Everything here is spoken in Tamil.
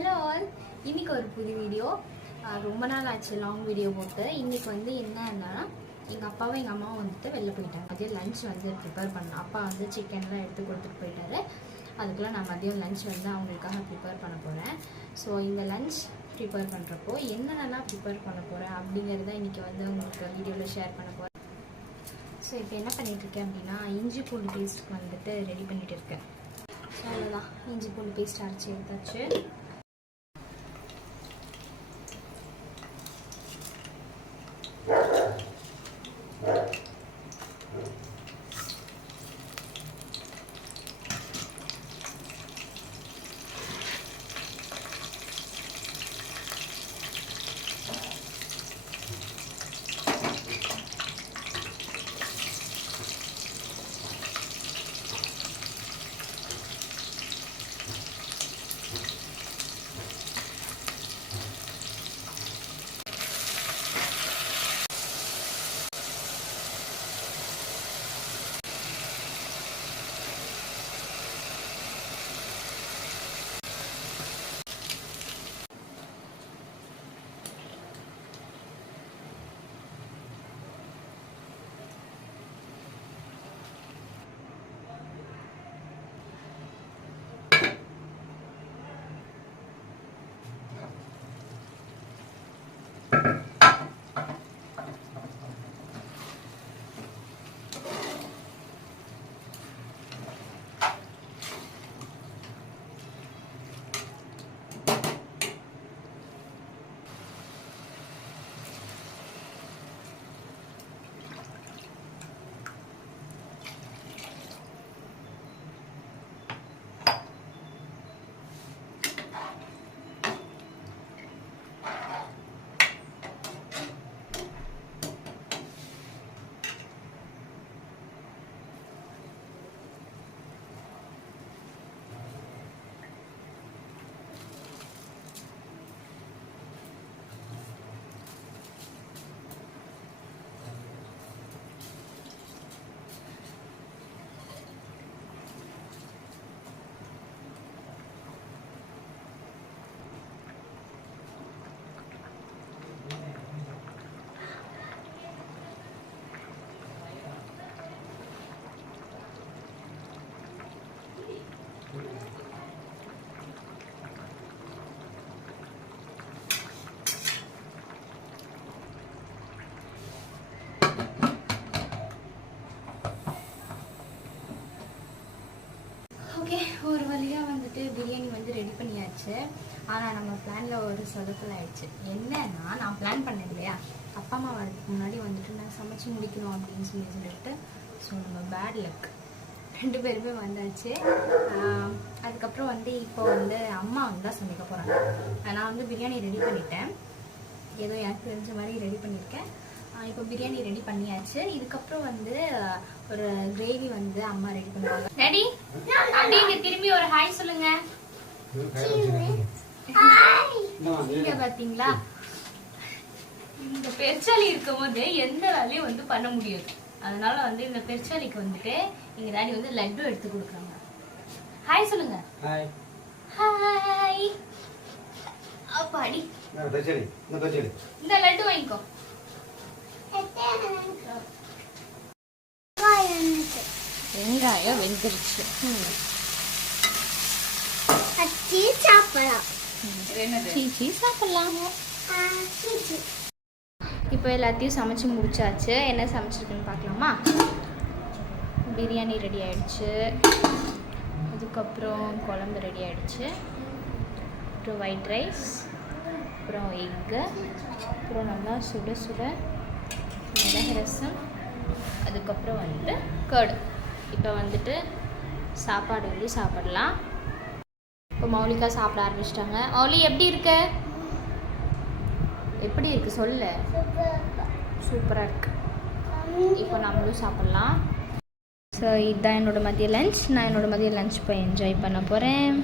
ஹலோ ஆல், இன்றைக்கி ஒரு புது வீடியோ. ரொம்ப நாள் ஆச்சு லாங் வீடியோ போட்டு. இன்றைக்கி வந்து என்னன்னா, எங்கள் அப்பாவும் எங்கள் அம்மாவும் வந்துட்டு வெளில போயிட்டாங்க. மதியம் லஞ்ச் வந்து ப்ரிப்பேர் பண்ணலாம். அப்பா வந்து சிக்கன்லாம் எடுத்து கொடுத்துட்டு போயிட்டாரு. அதுக்குள்ளே நான் மதியம் லஞ்ச் வந்து அவங்களுக்காக ப்ரிப்பேர் பண்ண போகிறேன். ஸோ இந்த லஞ்ச் ப்ரிப்பேர் பண்ணுறப்போ என்னென்னலாம் ப்ரிப்பேர் பண்ண போகிறேன் அப்படிங்கிறத இன்றைக்கி வந்து உங்களுக்கு வீடியோவில் ஷேர் பண்ண போகிறேன். ஸோ இப்போ என்ன பண்ணிகிட்ருக்கேன் அப்படின்னா, இஞ்சி பூண்டு பேஸ்ட் வந்துட்டு ரெடி பண்ணிகிட்டு இருக்கேன். ஸோ அவ்வளோதான், இஞ்சி பூண்டு பேஸ்ட் அரைச்சி எடுத்தாச்சு. ஒரு வழியாக வந்துட்டு பிரியாணி வந்து ரெடி பண்ணியாச்சு. ஆனால் நம்ம பிளானில் ஒரு சொதப்பல் ஆயிடுச்சு. என்னன்னா, நான் பிளான் பண்ணேன் இல்லையா, அப்பா அம்மா வரதுக்கு முன்னாடி வந்துட்டு நான் சமைச்சு முடிக்கணும் அப்படின்னு சொல்லிட்டு. ஸோ நம்ம பேட் லக், 2 பேருமே வந்தாச்சு. அதுக்கப்புறம் வந்து இப்போ வந்து அம்மா வந்து தான் சமைக்க போகிறாங்க. நான் வந்து பிரியாணி ரெடி பண்ணிட்டேன், ஏதோ எனக்கு தெரிஞ்ச மாதிரி ரெடி பண்ணியிருக்கேன். இப்போ பிரியாணி ரெடி பண்ணியாச்சு. இதுக்கப்புறம் வந்து ஒரு கிரேவி வந்து அம்மா ரெடி பண்ணுவாங்க. ரெடி அப்படிங்க, திரும்பி ஒரு ஹாய் சொல்லுங்க. இங்க பாத்தீங்களா, இந்த பெருச்சாலி இருக்கும் போது எந்த வேலையும் வந்து பண்ண முடியாது. அதனால வந்து இந்த பெருச்சாலிக்கு வந்துட்டு எங்க டாடி வந்து லட்டு எடுத்து கொடுக்குறாங்க. ஹாய் சொல்லுங்க. Hi hi. அப்பாடி, இந்த லட்டு வாங்கிக்கோ. வெங்காயம் வெந்துருச்சு. சாப்பிடலாம். இப்போ எல்லாத்தையும் சமைச்சு முடிச்சாச்சு. என்ன சமைச்சிருக்குன்னு பார்க்கலாமா? பிரியாணி ரெடி ஆயிடுச்சு, அதுக்கப்புறம் குழம்பு ரெடி ஆயிடுச்சு, அப்புறம் ஒயிட் ரைஸ், அப்புறம் எக்கு, அப்புறம் நல்லா சுட சுட மிளகு ரசம், அதுக்கப்புறம் வந்துட்டு கர்டு. இப்போ வந்துட்டு சாப்பாடு வந்து சாப்பிடலாம். இப்போ மௌலிகா சாப்பிட ஆரம்பிச்சிட்டாங்க. மௌலி எப்படி இருக்கு? எப்படி இருக்கு சொல்லு. சூப்பராக இருக்கு. இப்போ நம்மளும் சாப்பிட்லாம். ஸோ இதுதான் என்னோடய மதிய லஞ்ச். நான் என்னோடய மதிய லஞ்ச் போய் என்ஜாய் பண்ண போகிறேன்.